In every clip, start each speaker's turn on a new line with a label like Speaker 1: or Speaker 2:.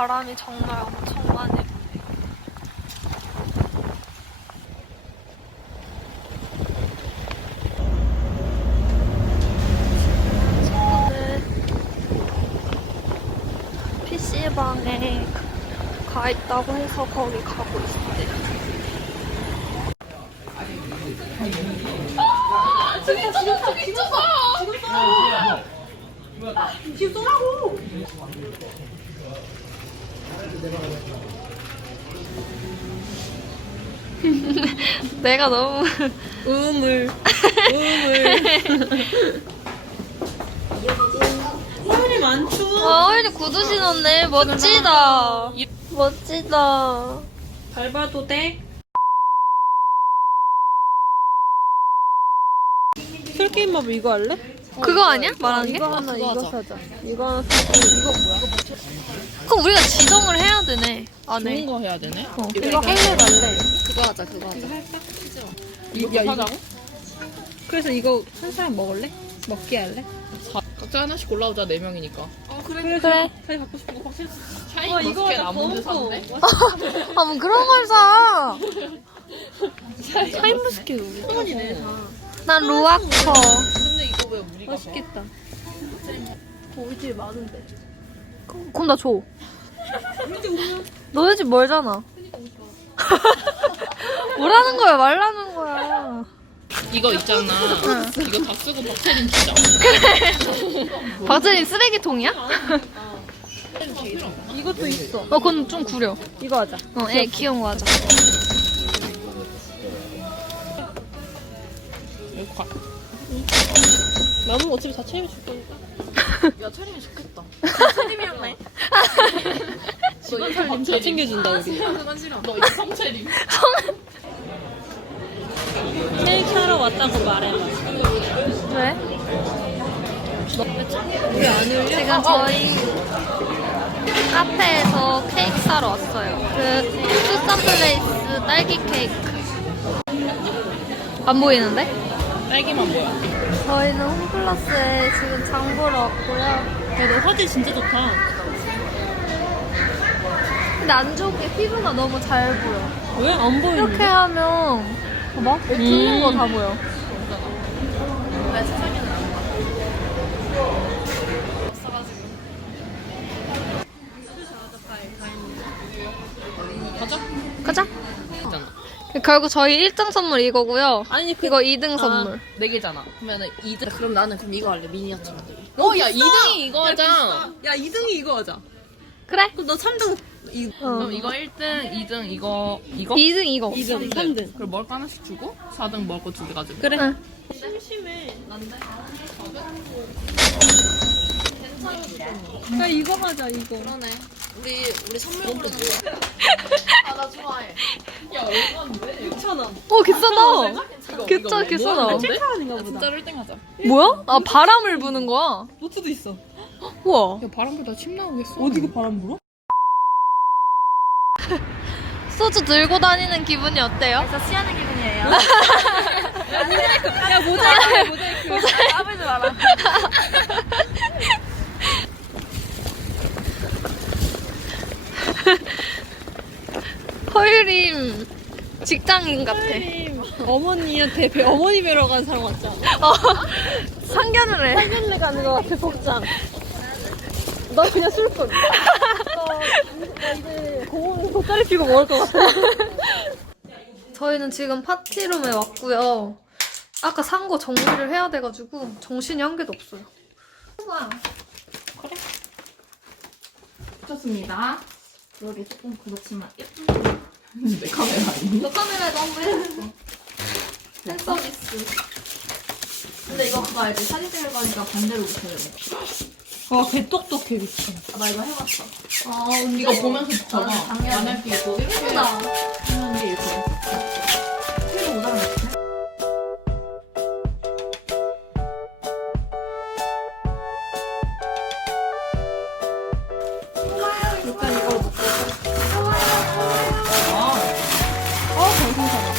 Speaker 1: 바람이 정말 엄청 많이 부네요. 친구들 PC방에 가 있다고 해서 거기 가고 있어요.
Speaker 2: 지금 쏘라고!
Speaker 1: 내가 너무
Speaker 2: 우물. 사연이 많죠?
Speaker 1: 아, 헐리 구두 신었네. 멋지다. 멋지다.
Speaker 2: 밟아도 돼? 술게임 마블 이거 할래?
Speaker 1: 그거 아니야? 말하는 게?
Speaker 2: 이거 하나,
Speaker 3: 그거
Speaker 2: 이거
Speaker 3: 하자.
Speaker 2: 사자. 이거 하나 사고, 이거 뭐야?
Speaker 1: 그럼 우리가 지정을 해야 되네. 안에.
Speaker 3: 좋은 거 해야 되네.
Speaker 2: 이거 할래 말래?
Speaker 3: 그거 하자, 그거 하자.
Speaker 2: 이거
Speaker 3: 사자고?
Speaker 2: 그래서 이거 한 사람 먹을래? 먹게 할래?
Speaker 3: 각자 하나씩 골라오자, 4명이니까.
Speaker 2: 그래.
Speaker 1: 그래.
Speaker 2: 갖고 싶은 거 확실히
Speaker 3: 샤인
Speaker 2: 와, 이거
Speaker 3: 머스켓
Speaker 2: 하자,
Speaker 3: 아몬드
Speaker 2: 거울
Speaker 3: 사는데?
Speaker 1: 아, 뭐 그런 걸 사.
Speaker 2: 샤인머스켓 우리 소원이네 다.
Speaker 1: 난 로아커.
Speaker 3: 근데 이거 왜 우리가
Speaker 2: 맛있겠다. 우리 집에 많은데.
Speaker 1: 그럼 나 줘. 너네 집 멀잖아. 뭐라는 거야, 말라는 거야.
Speaker 3: 이거 있잖아. 이거 다 쓰고 박채린 주자.
Speaker 1: 박재린 쓰레기통이야?
Speaker 2: 이것도 있어.
Speaker 1: 그건 좀 구려.
Speaker 2: 이거 하자.
Speaker 1: 애 귀여운 거 하자.
Speaker 3: 이거 가.
Speaker 2: 남은 거 어차피 다 채워줄 거니까.
Speaker 3: 야, 차림이 좋겠다.
Speaker 2: 채림이었네.
Speaker 3: 너
Speaker 2: 살림 다 챙겨준다 우리.
Speaker 3: 너 이거 성채림.
Speaker 2: 케이크 하러 왔다고 말해봐.
Speaker 1: 왜?
Speaker 2: 우리 안 울려?
Speaker 1: 지금 저희 카페에서 케이크 사러 왔어요. 그 투썸 플레이스 딸기 케이크. 안 보이는데?
Speaker 3: 딸기만 뭐야?
Speaker 1: 저희는 홈플러스에 지금 장 보러 왔고요.
Speaker 2: 야, 너 화질 진짜 좋다.
Speaker 1: 근데 안 좋은 게 피부가 너무 잘 보여.
Speaker 2: 왜? 안 보이는데?
Speaker 1: 이렇게 하면 봐봐. 틀린 거 다 보여.
Speaker 3: 가자.
Speaker 1: 가자.
Speaker 3: 있잖아.
Speaker 1: 결국 저희 1등 선물 이거고요.
Speaker 2: 아니,
Speaker 1: 이거 2등 선물.
Speaker 3: 4개잖아. 그러면은 2등. 그럼 나는 그럼 이거 할래. 미니어처 만들기. 야, 2등이 이거 하자.
Speaker 2: 야, 2등이 이거 하자.
Speaker 1: 그래?
Speaker 2: 그럼 너 3등
Speaker 3: 그럼 이거 1등, 2등, 이거.
Speaker 1: 2등 이거.
Speaker 2: 2등, 3등.
Speaker 3: 그럼 먹을 거 하나씩 주고 4등 먹을 거 2개 가지고.
Speaker 2: 그래.
Speaker 1: 응.
Speaker 2: 심심해. 야, 이거 하자, 이거.
Speaker 3: 그러네. 우리 선물 고르는 거야. 아, 나 좋아해. 야, 얼마인데?
Speaker 2: 6,000원.
Speaker 1: 비싸다.
Speaker 3: 이거
Speaker 1: 비싸다.
Speaker 2: 7,000원인가 보다.
Speaker 3: 진짜로 1등 하자.
Speaker 1: 뭐야? 아, 바람을 부는 거야?
Speaker 2: 노트도 있어.
Speaker 1: 우와.
Speaker 3: 야, 바람 불다 침 나오겠어.
Speaker 2: 어디가 바람 불어?
Speaker 1: 소주 들고 다니는 기분이 어때요?
Speaker 2: 저 시하는 기분이에요. 야, 모자이크. 까불지 마라.
Speaker 1: 허유림 직장인 같아.
Speaker 2: 어머니한테 어머니 뵈러 간 사람 같잖아.
Speaker 1: 상견을 해.
Speaker 2: 상견례 가는 거 같아, 복장. 나 그냥 술꾼. 나 이제 공원 돗자리 피고 먹을 것 같아.
Speaker 1: 저희는 지금 파티룸에 왔고요. 아까 산 거 정리를 해야 돼가지고 정신이 한 개도 없어요. 우와.
Speaker 3: 좋습니다. 그러게 조금 그렇지만 예쁜 내 카메라 아니니?
Speaker 1: 너 카메라에도 한번 해줬어. 팬 서비스.
Speaker 3: 근데 이거 그거 알지? 사진 찍을 거니까 반대로 붙여야 돼.
Speaker 2: 개 똑똑해, 미친.
Speaker 3: 나 이거 해봤어.
Speaker 1: 아,
Speaker 3: 이거 보면서 붙여봐.
Speaker 1: 당연히.
Speaker 3: 만약에 이거 이렇게
Speaker 1: 예쁘다.
Speaker 3: 하는 게 이렇게. 그리고 오다가 이렇게.
Speaker 2: 일단 이거 먹고. 정신사나.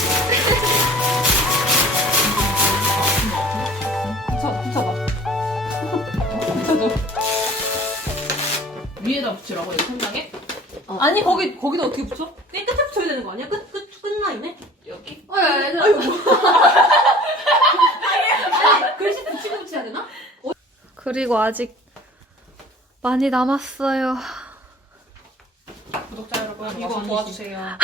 Speaker 2: 붙여봐.
Speaker 3: 위에다 붙이라고 이 천장에?
Speaker 2: 아니 거기다 어떻게 붙여? 맨 끝에 붙여야 되는 거 아니야? 끝라인에?
Speaker 3: 여기?
Speaker 2: 아니 글씨 붙이고 붙여야 되나?
Speaker 1: 그리고 아직 많이 남았어요.
Speaker 3: 구독자 여러분 이거 도와주세요.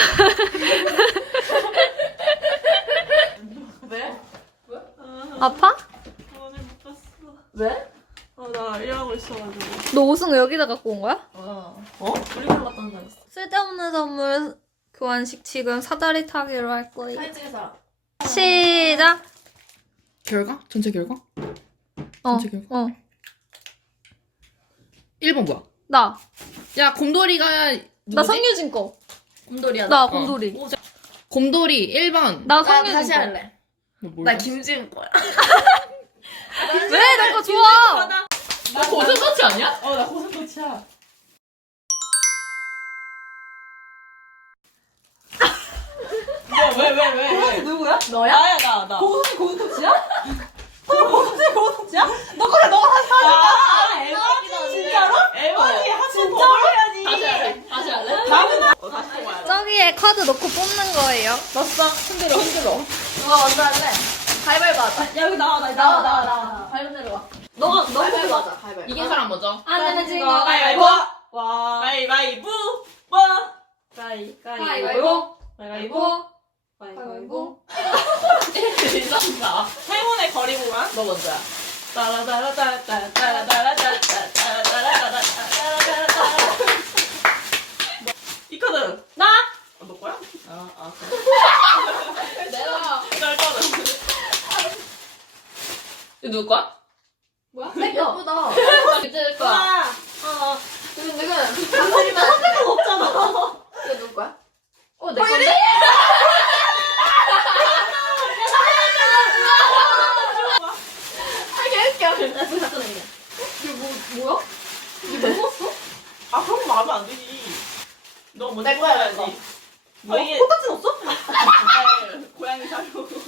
Speaker 3: 왜?
Speaker 1: 아파?
Speaker 2: 오늘 못 갔어.
Speaker 3: 왜?
Speaker 2: 나 일하고 있어가지고.
Speaker 1: 너 옷은 왜 여기다 갖고 온 거야?
Speaker 2: 우리 걸로 갔다 온다 했어.
Speaker 1: 쓸데없는 선물 교환식 지금 사다리 타기로 할 거예요.
Speaker 3: 사진 찍은 사람.
Speaker 1: 시작.
Speaker 4: 결과? 전체 결과?
Speaker 1: 어.
Speaker 4: 전체 결과?
Speaker 1: 어.
Speaker 4: 1번 뭐야?
Speaker 1: 나.
Speaker 4: 야, 곰돌이가 누구지?
Speaker 1: 나 성유진 거.
Speaker 3: 곰돌이야.
Speaker 1: 나 곰돌이.
Speaker 4: 곰돌이 1번.
Speaker 1: 나
Speaker 3: 나
Speaker 1: 성유진
Speaker 3: 다시
Speaker 1: 거.
Speaker 3: 할래. 나 김지은 거야.
Speaker 1: 왜? 내 거 좋아.
Speaker 4: 나 고슴도치 아니야?
Speaker 2: 나 고슴도치야. 왜? 누구야?
Speaker 3: 너야?
Speaker 2: 나야 나. 고슴도치야? 고슴도치야? 너 그래 너가 다시 하자. 에바지 진짜로? 에바지 한번 더 해야지.
Speaker 3: 다시 할래. 다시 할래?
Speaker 2: 다음은 다시 뽑아야 돼.
Speaker 1: 저기에 카드 넣고 뽑는 거예요.
Speaker 2: 넣었어. 흔들어.
Speaker 3: 누가 먼저 할래? 가위바위보 하자.
Speaker 2: 야 여기 나와.
Speaker 3: 발로 내려와.
Speaker 2: 너가
Speaker 3: 가위바위보 하자. 가위바위보.
Speaker 4: 이긴 사람 먼저.
Speaker 1: 안 되면 진 거.
Speaker 2: 가위바위보. 와. 가위바위보. 와. 가위바위보. 가위바위보. 가위바위보.
Speaker 4: 진짜.
Speaker 2: 행운의 거리구만.
Speaker 3: 너 먼저야.
Speaker 2: 이 카드. 나. 너 거야?
Speaker 3: 내가.
Speaker 2: 날 거는.
Speaker 4: 이거 누구 거야?
Speaker 3: 뭐야? 예쁘다. 이제 거야.
Speaker 2: 와.
Speaker 3: 지금
Speaker 2: 선택은 없잖아.
Speaker 3: 이거 누구 거야? 내 건데?
Speaker 2: 뭐야? 이게 먹었어? 아 그런 거 마음에 안 들지. 너 먼저
Speaker 3: 내 거야,
Speaker 2: 해야지.
Speaker 3: 내 거.
Speaker 2: 뭐? 똑같이 넣었어? 고양이 사료.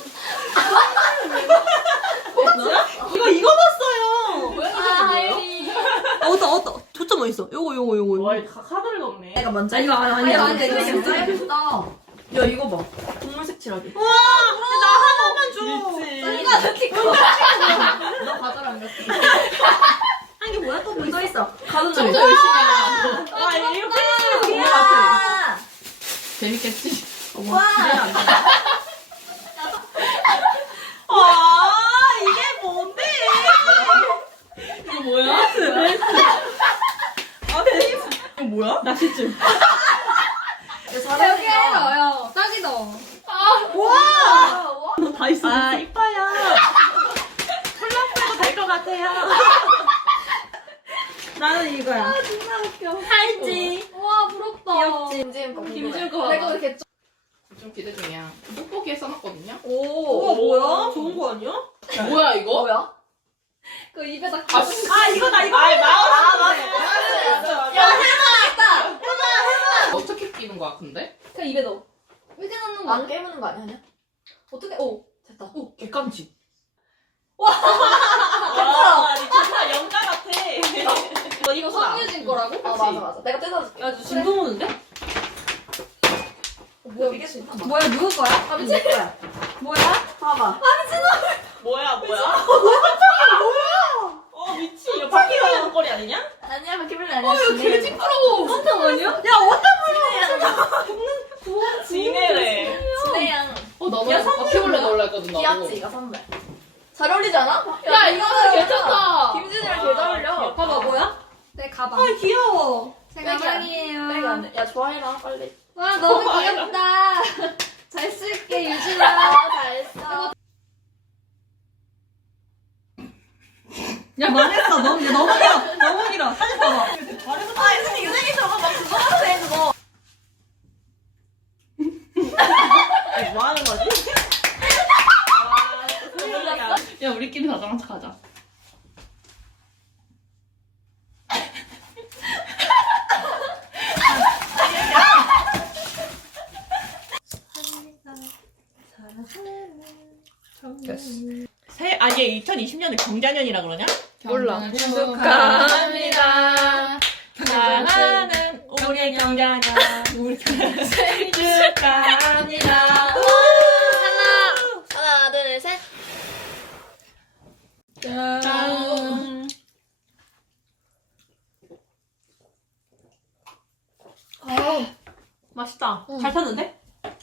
Speaker 2: 이거 넣었어요.
Speaker 3: 하이리.
Speaker 2: 어디다 초점 어딨어? 요거. 와 카드를 넣네.
Speaker 3: 내가 먼저.
Speaker 2: 이거 아니야.
Speaker 3: 이거 진짜 예쁘다.
Speaker 2: 야 이거 봐. 동물 색칠하기. 와, 나 하나만 줘.
Speaker 3: 이거 이렇게 커. 너 가져라 몇 개.
Speaker 2: 한 개 뭐야 또 뭐 있어?
Speaker 3: 있어.
Speaker 2: 가는
Speaker 4: 진짜 열심히 해.
Speaker 2: 와 이렇게 해주는 거
Speaker 3: 와.
Speaker 4: 재밌겠지?
Speaker 3: 와.
Speaker 2: 와 이게 뭔데? 이거 뭐야? 아 대박. 이거 뭐야? 낚시줄.
Speaker 1: 여기에요. 딱이다.
Speaker 2: 와. 다 있어. 아 이뻐요. 콜라보도 될 것 같아요. 나는 이거야.
Speaker 1: 진짜 웃겨.
Speaker 2: 알지.
Speaker 1: 와 부럽다.
Speaker 3: 김지은 거.
Speaker 2: 김지은 거
Speaker 3: 내가
Speaker 2: 봐봐.
Speaker 3: 이렇게
Speaker 4: 좀 기대 중이야. 떡볶이에 써놨거든요?
Speaker 2: 우와 뭐야? 좋은 거 아니야?
Speaker 4: 뭐야, 이거?
Speaker 3: 뭐야?
Speaker 1: 그 입에다
Speaker 4: 아, 씨.
Speaker 2: 이거다 이거. 아 마우스.
Speaker 3: 야 해봐.
Speaker 4: 어떻게 끼는 거야, 근데?
Speaker 1: 그냥 입에 넣어. 이렇게 넣는 거
Speaker 3: 안
Speaker 1: 아니야?
Speaker 3: 깨무는 거 아니야?
Speaker 1: 어떻게? 오.
Speaker 3: 됐다.
Speaker 4: 오, 객관지.
Speaker 2: 와, 진짜 영가 같아.
Speaker 1: 이거 성유진 거라고?
Speaker 3: 맞아. 내가 뜯어줄게.
Speaker 2: 야, 너 진동 오는데?
Speaker 3: 뭐야 미친.
Speaker 1: 뭐야 누구 거야?
Speaker 3: 아 미친 거야.
Speaker 1: 뭐야?
Speaker 3: 봐봐.
Speaker 2: 뭐야? 미친. 이거 파티가 하는 거리 아니냐?
Speaker 3: 아니야 바퀴벌레 아니야. 이거
Speaker 1: 개 징그러워. 깜짝 아니야?
Speaker 2: 지네래.
Speaker 3: 진해양.
Speaker 4: 나는 바퀴벌레 넣으려 했거든, 나도.
Speaker 3: 귀엽지 이거 선물. 잘 어울리지 않아?
Speaker 1: 야 이거는 괜찮다.
Speaker 3: 김진이랑 개 잘 어울려.
Speaker 1: 봐봐 뭐야? 내 가방.
Speaker 2: 귀여워.
Speaker 1: 제
Speaker 3: 빼기 안
Speaker 1: 가방이에요.
Speaker 3: 빼기 안 돼. 야 좋아해라 빨리.
Speaker 1: 와 너무 귀엽다. 잘 쓸게 유진아.
Speaker 3: 잘했어.
Speaker 2: 야, 말했어. 너무 길어. 사진 봐봐.
Speaker 3: 아 유진이 저거 막 그거 같아 그거.
Speaker 2: 뭐 하는 거지?
Speaker 4: 야, 우리끼리 자전거 가자. 됐어.
Speaker 2: 아니 2020년을 경자년이라 그러냐?
Speaker 1: 몰라.
Speaker 4: 축하합니다.
Speaker 2: 사랑하는 올해 생일 경자가
Speaker 4: 우리
Speaker 2: 생일 축하합니다.
Speaker 3: 하나, 둘, 셋.
Speaker 2: 짠. 맛있다. 잘 탔는데?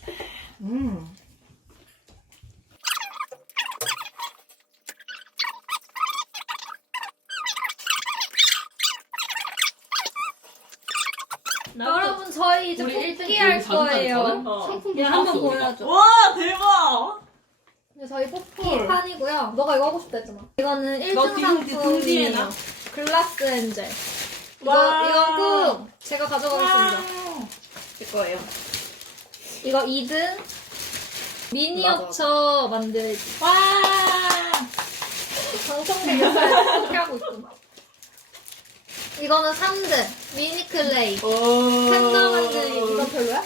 Speaker 1: 여러분 저희 이제
Speaker 4: 우리
Speaker 1: 뽑기
Speaker 4: 일등
Speaker 1: 할
Speaker 4: 우리 자주
Speaker 1: 거예요.
Speaker 4: 다녔거든?
Speaker 2: 어.
Speaker 1: 야, 한번 보여줘.
Speaker 2: 와 대박.
Speaker 1: 근데 저희 뽑기 판이고요. 너가 이거 하고 싶다 했잖아. 이거는 1등
Speaker 2: 너 지금 등지에 놔?
Speaker 1: 상품이에요. 글라스 엔젤.
Speaker 2: 와.
Speaker 1: 이건 꼭 제가 가져가겠습니다.
Speaker 3: 제 거예요.
Speaker 1: 이거 2등 미니어처 만들기.
Speaker 2: 와.
Speaker 1: 방청객 역할 어떻게 하고 있구나. 이거는 3등 미니 클레이. 팬더 만들기. 이건 별로야?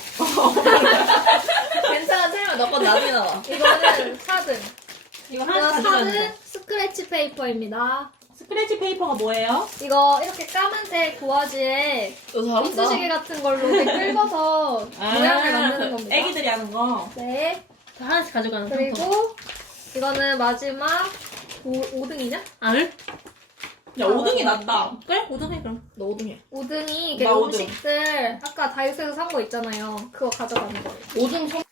Speaker 3: 괜찮아, 틀리면 너건 나중에 나와.
Speaker 1: 이거는 4등.
Speaker 2: 이거
Speaker 1: 이거
Speaker 2: 하나
Speaker 1: 4등
Speaker 2: 가져가는
Speaker 1: 스크래치 페이퍼입니다.
Speaker 2: 스크래치 페이퍼가 뭐예요?
Speaker 1: 이거 이렇게 까만색 도화지에
Speaker 3: 너 잘한다.
Speaker 1: 이쑤시개 같은 걸로 이렇게 긁어서 모양을 만드는 겁니다.
Speaker 2: 애기들이 하는 거.
Speaker 1: 네.
Speaker 2: 다 하나씩 가져가는 거.
Speaker 1: 그리고 이거는 마지막 5등이냐?
Speaker 2: 안? 야 5등이 낫다. 그래? 5등 해 그럼.
Speaker 3: 너 5등이야.
Speaker 1: 5등이 이게
Speaker 2: 나 5등.
Speaker 1: 음식들 아까 다이소에서 산 거 있잖아요. 그거 가져가는 거예요.
Speaker 4: 5등 선.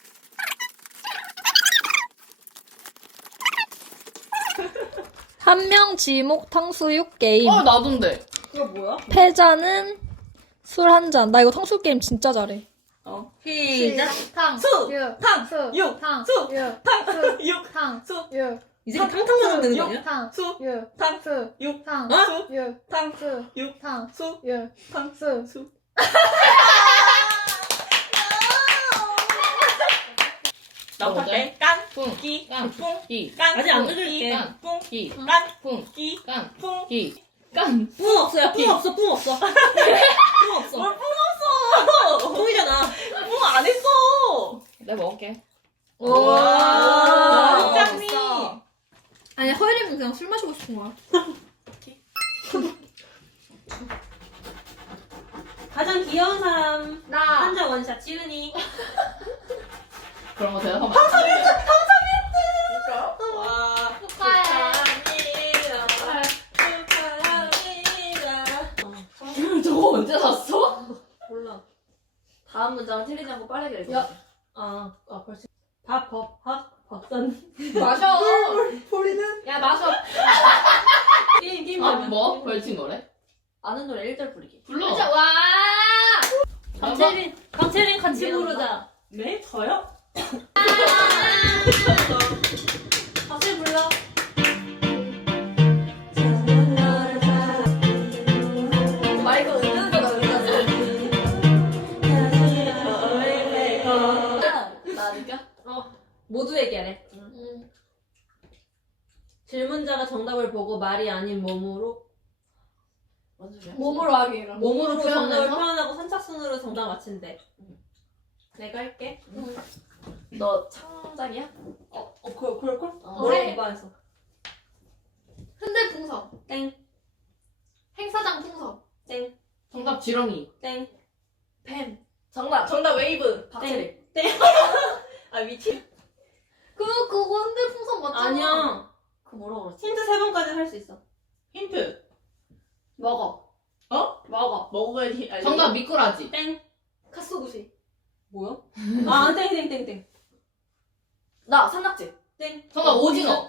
Speaker 1: 한 명 지목 탕수육 게임.
Speaker 4: 나던데.
Speaker 2: 이거 뭐야?
Speaker 1: 패자는 술 한 잔. 나 이거 탕수육 게임 진짜 잘해.
Speaker 2: 시작.
Speaker 1: 탕,
Speaker 2: 수,
Speaker 1: 유,
Speaker 2: 탕,
Speaker 1: 수,
Speaker 2: 육,
Speaker 1: 탕,
Speaker 2: 수,
Speaker 1: 유,
Speaker 2: 탕,
Speaker 1: 수,
Speaker 2: 육,
Speaker 1: 탕,
Speaker 2: 수.
Speaker 1: 유,
Speaker 2: 이 새끼 탕탕만 되는 거 아니야?
Speaker 1: 탕,
Speaker 2: 수,
Speaker 1: 유,
Speaker 2: 탕,
Speaker 1: 수,
Speaker 2: 육,
Speaker 1: 탕,
Speaker 2: 어?
Speaker 1: 유,
Speaker 2: 탕,
Speaker 1: 수,
Speaker 2: 육,
Speaker 1: 탕,
Speaker 2: 수,
Speaker 1: 유,
Speaker 2: 탕,
Speaker 1: 수.
Speaker 2: 수. 나부터 할게. 깐,
Speaker 4: 뿡.
Speaker 2: 끼,
Speaker 4: 깐.
Speaker 2: 뿡,
Speaker 4: 끼.
Speaker 2: 깐.
Speaker 4: 아직 안
Speaker 2: 끼,
Speaker 4: 긁을게.
Speaker 2: 뿡,
Speaker 4: 끼.
Speaker 2: 깐,
Speaker 4: 뿡.
Speaker 2: 끼,
Speaker 4: 깐.
Speaker 2: 뿡.
Speaker 4: 끼. 깐.
Speaker 2: 뿡 없어요. 뿡 없어. 뿡 없어. 뿡 없어. 뭘 뿡 없어? 뿡이잖아. 뿡 안 했어.
Speaker 4: 내가 먹을게.
Speaker 2: 와. 짱미.
Speaker 1: 아니 허이리면 그냥 술 마시고 싶은 거야.
Speaker 2: 가장 귀여운 사람
Speaker 1: 나.
Speaker 2: 한자 원샷 지은이.
Speaker 4: 그런 거 대답하면.
Speaker 3: 그러니까.
Speaker 2: 와.
Speaker 1: 축하해.
Speaker 2: 축하합니다.
Speaker 4: 저거 언제 샀어?
Speaker 2: 몰라.
Speaker 3: 다음 문장은 틀리지 않고 빠르게 읽어.
Speaker 1: 야.
Speaker 2: 벌써. 밥산.
Speaker 1: 마셔.
Speaker 2: 보리는?
Speaker 1: 야 마셔.
Speaker 2: 게임
Speaker 4: 아, 뭐? 벌칙 노래?
Speaker 3: 아는 노래 1절 부르기.
Speaker 4: 불러.
Speaker 1: 진짜 와.
Speaker 2: 강채린 같이
Speaker 3: 미안하다.
Speaker 2: 부르자. 네? 저요? 같이 불러.
Speaker 3: 마이크 은근 거 나 느껴?
Speaker 2: 모두 얘기하래. 질문자가 정답을 보고 말이 아닌 몸으로
Speaker 3: 뭔 소리야?
Speaker 1: 몸으로 하기 이런.
Speaker 2: 정답을
Speaker 3: 표현해서?
Speaker 2: 표현하고 선착순으로 정답 맞힌대. 내가 할게.
Speaker 3: 너 창작이야?
Speaker 2: 그럴걸?
Speaker 3: 어.
Speaker 2: 뭐라고 오빠했어?
Speaker 1: 흔들 풍선.
Speaker 2: 땡,
Speaker 1: 행사장 풍선.
Speaker 2: 땡,
Speaker 4: 정답 지렁이.
Speaker 2: 땡.
Speaker 3: 뱀. 정답 웨이브. 박채리.
Speaker 2: 아 미친.
Speaker 1: 그거 흔들 풍선 맞잖아.
Speaker 2: 아니야.
Speaker 3: 그거 뭐라고 그러지?
Speaker 2: 힌트 3번까지 할 수 있어.
Speaker 3: 힌트.
Speaker 4: 먹어.
Speaker 3: 먹어. 먹어야지. 알지?
Speaker 4: 정답 미꾸라지.
Speaker 2: 땡.
Speaker 1: 카스구시.
Speaker 2: 뭐야? 아, 땡.
Speaker 3: 나 산낙지.
Speaker 2: 땡.
Speaker 4: 정답 오징어.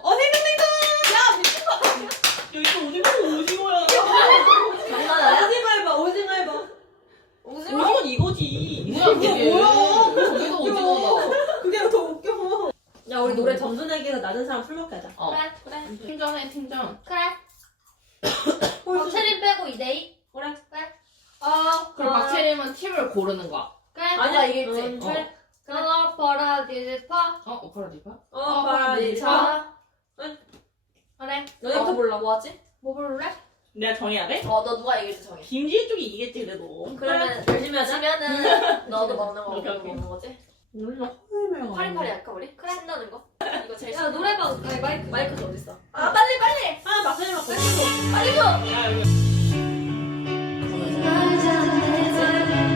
Speaker 2: 여기 오징어야.
Speaker 3: 장난 아니야?
Speaker 2: 오징어 해봐.
Speaker 3: 오징어?
Speaker 2: 오징어는 이거지.
Speaker 4: 뭐야 그게? 저기도 오징어다.
Speaker 2: 그게 더 웃겨. 야, 우리 노래 점수 내기에서 낮은 사람 술 먹게 하자.
Speaker 4: 어.
Speaker 1: 그래.
Speaker 4: 팀전해 팀전.
Speaker 1: 그래. 박채린 빼고 2대2.
Speaker 2: 그래.
Speaker 4: 그럼 박채림은 팀을 고르는 거야.
Speaker 1: 그래.
Speaker 3: 아니야, 이겠지.
Speaker 1: 그래. 그럼 버라디지파.
Speaker 4: 오퍼라디파?
Speaker 2: 파라디차.
Speaker 1: 그래.
Speaker 2: 너네부터 몰라.
Speaker 3: 뭐 하지?
Speaker 1: 뭐 부를래?
Speaker 2: 내가 정해야 돼?
Speaker 3: 너 누가 이길지 정해.
Speaker 2: 김지혜 쪽이 이기겠지, 그래도.
Speaker 3: 그러면
Speaker 2: 열심히 하자.
Speaker 3: 지면은 너도 먹는 거
Speaker 2: 오케이,
Speaker 3: 먹고
Speaker 2: 오케이.
Speaker 3: 먹는 거지?
Speaker 2: 헐메가.
Speaker 3: 파리파리 할까 우리? 그래. 신나는 거? 이거 제일
Speaker 1: 야
Speaker 3: 신나.
Speaker 1: 노래방. 아니 마이크.
Speaker 3: 마이크 어딨어? 아 빨리 빨리!
Speaker 2: 아, 막걸리 먹고.
Speaker 3: 빨리 줘!
Speaker 2: 야, 여기.
Speaker 1: 날 잠들자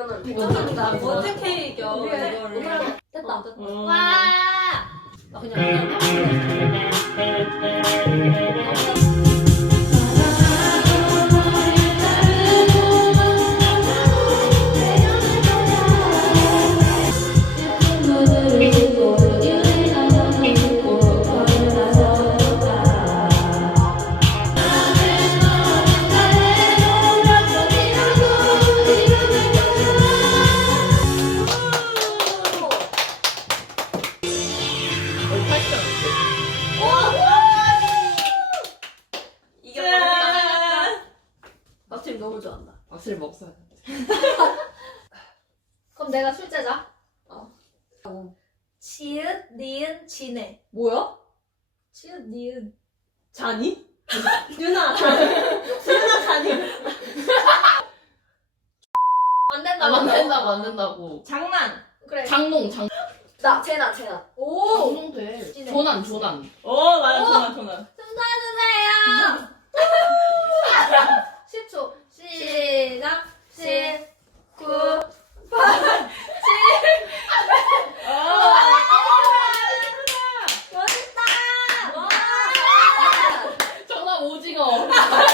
Speaker 2: 이거는 나 어떻게 이겨 이거를.
Speaker 3: 됐다.
Speaker 2: 와.
Speaker 3: 나 그냥
Speaker 2: 이게 뭐야? 막팀 너무 좋아한다.
Speaker 4: 확실히 먹어야 돼.
Speaker 1: 그럼 내가 출제자.
Speaker 3: 치읓, 니은, 진해.
Speaker 2: 뭐야?
Speaker 3: 치읓, 니은.
Speaker 2: 자니? 유나 자니.
Speaker 3: 안 된다.
Speaker 4: 안 된다고.
Speaker 2: 장난.
Speaker 3: 그래.
Speaker 4: 장롱.
Speaker 3: 나, 재난. 오!
Speaker 4: 장롱 돼.
Speaker 3: 진해.
Speaker 4: 조난.
Speaker 2: 맞아.
Speaker 3: 숨겨주세요! 10초. 시작. 10, 9, 8, 7. 멋있다! 와!
Speaker 4: 정답 오징어.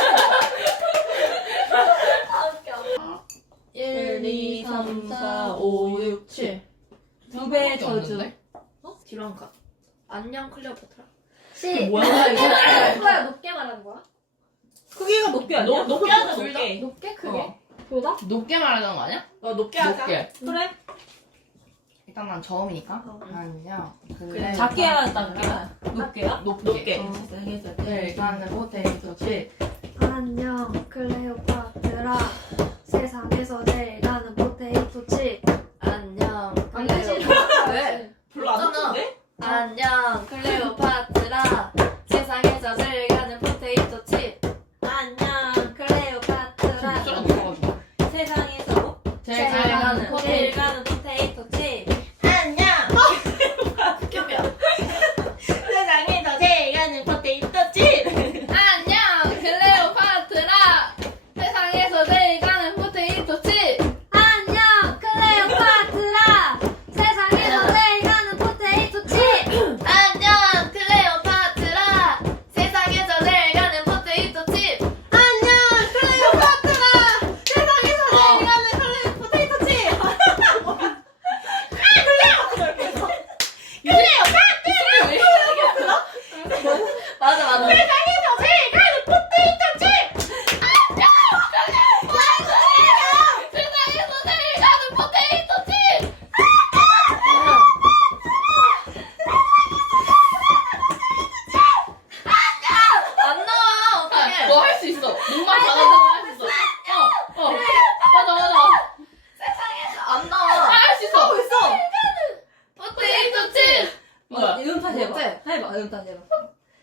Speaker 3: 아, 웃겨.
Speaker 4: 1, 2, 3, 4, 5, 6, 7.
Speaker 2: 2배 저주.
Speaker 3: 뒤로 한 가. 안녕, 클레오파트라.
Speaker 4: 뭐야 이거?
Speaker 3: 그거야, 높게 말하는 거야?
Speaker 2: 크기가 높게 아니야? 높게 하자 높게.
Speaker 3: 높게? 크게?
Speaker 4: 어.
Speaker 3: 둘 다?
Speaker 4: 높게 말하는 거 아니야?
Speaker 2: 높게 하자.
Speaker 4: 높게.
Speaker 2: 그래.
Speaker 4: 일단 난 처음이니까. 안녕.
Speaker 2: 그래. 작게 해야 작게. 높게야?
Speaker 4: 높게.
Speaker 2: 일단은
Speaker 4: 포테이토 칩.
Speaker 3: 안녕, 클레오파트라. 세상에서 제일 나는 포테이토 칩. 안녕, 클레오파트라.
Speaker 2: 왜? 별로 안 높은데?
Speaker 3: 안녕, 클레오파트라. 세상에서 제일 가는 포테이토 칩. 안녕, 클레오파트라.
Speaker 4: 목소리가 높아가지고.
Speaker 2: 세상에서
Speaker 4: 제일 잘 가는
Speaker 3: 제일
Speaker 4: 포테이토.
Speaker 3: 가는 포테이토 칩.
Speaker 2: 안녕.
Speaker 3: 겹겨.
Speaker 2: 세상에서 제일 가는 포테이토 칩.
Speaker 3: 안녕, 클레오파트라. 세상에서 제일 가는 포테이토 칩. 안녕, 클레오파트라. 세상에서 제일 가는 포테이토 칩. 안녕, 클레오파트라. 세상에서 제일 가는 포테이토 칩. 안녕, 클레오파트라. 세상에서 제일 가는 포테이토 칩. 맞아. 세상에서 제일 가는 포테이토 칩. 세상에서 제일 가는 포테이토 칩. 안 나와. 어떡해.
Speaker 4: 너 할 수 있어. 목만 잡아서 할 수 있어. 맞아.
Speaker 3: 안 나와.
Speaker 4: 할 수 있어.
Speaker 3: 포테이토 칩.
Speaker 4: 뭐야?
Speaker 2: 이름 다시 해봐.
Speaker 3: 못해.
Speaker 2: 해봐. 이름 다시 해봐.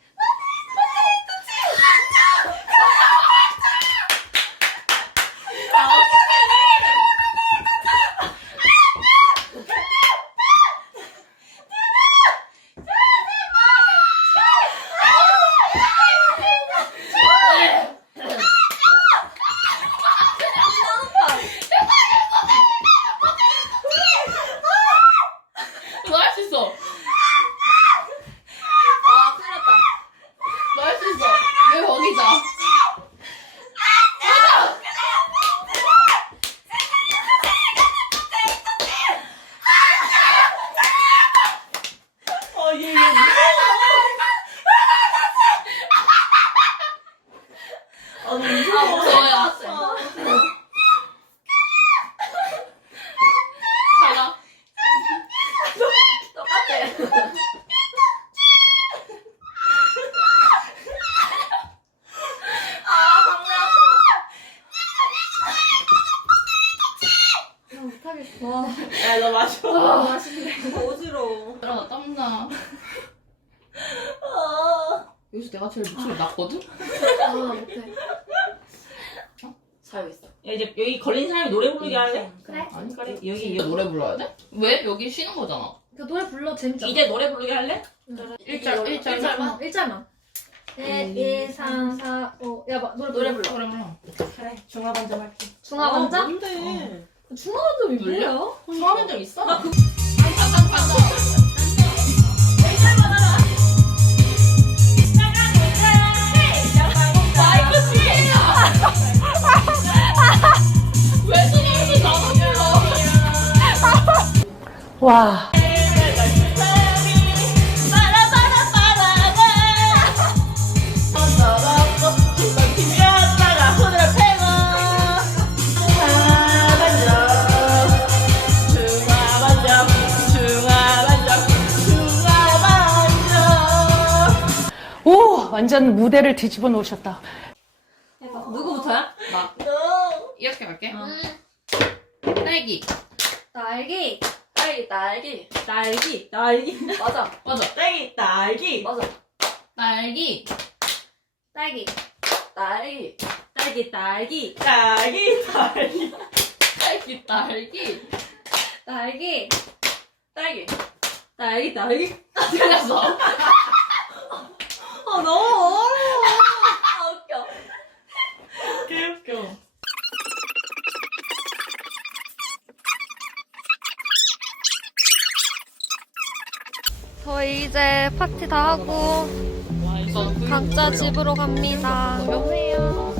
Speaker 4: 너 할 수 있어.
Speaker 3: 아, 큰일 났다.
Speaker 4: 너 할 수 있어. 왜 거기자?
Speaker 2: 얘.
Speaker 4: 무서워요. 달라.
Speaker 3: 똑같아.
Speaker 2: 야, 너 마셔. 맛있네. 어지러워.
Speaker 4: 들어가 땀나. 여기서 내가 제일 목소리 낮거든?
Speaker 3: 아, 못해.
Speaker 4: 자유 있어.
Speaker 2: 야, 이제 여기 걸린 사람이 노래 부르게 할래?
Speaker 3: 그래.
Speaker 4: 아니
Speaker 2: 그래.
Speaker 4: 여기 노래 불러야 돼? 왜? 여기 쉬는 거잖아.
Speaker 3: 그 노래 불러 재밌잖아.
Speaker 2: 이제 노래 부르게 할래?
Speaker 3: 일절만. 1, 2, 3, 4, 5. 야, 노래 불러.
Speaker 4: 그래.
Speaker 2: 그래. 중화반점 할게.
Speaker 3: 중화반점?
Speaker 2: 뭔데?
Speaker 3: 중화한 점이 뭐야?
Speaker 4: 좋아하는 점 있어? 나 그.
Speaker 2: 와. 오, 완전 무대를 뒤집어 놓으셨다.
Speaker 3: 누구부터야?
Speaker 4: 나. 이렇게 갈게. 딸기.
Speaker 3: 딸기.
Speaker 4: 딸기.
Speaker 3: 딸기.
Speaker 4: 맞아. 맞아.
Speaker 3: 딸기.
Speaker 4: 맞아. 딸기.
Speaker 3: 딸기.
Speaker 4: 딸기.
Speaker 3: 딸기. 딸기.
Speaker 4: 딸기. 딸기.
Speaker 3: 딸기.
Speaker 4: 딸기.
Speaker 3: 딸기.
Speaker 4: 틀렸어.
Speaker 3: 아 너무 어려워.
Speaker 4: 아 웃겨.
Speaker 3: 개웃겨.
Speaker 1: 저희 이제 파티 다 하고 각자 집으로 갑니다.
Speaker 3: 여보세요.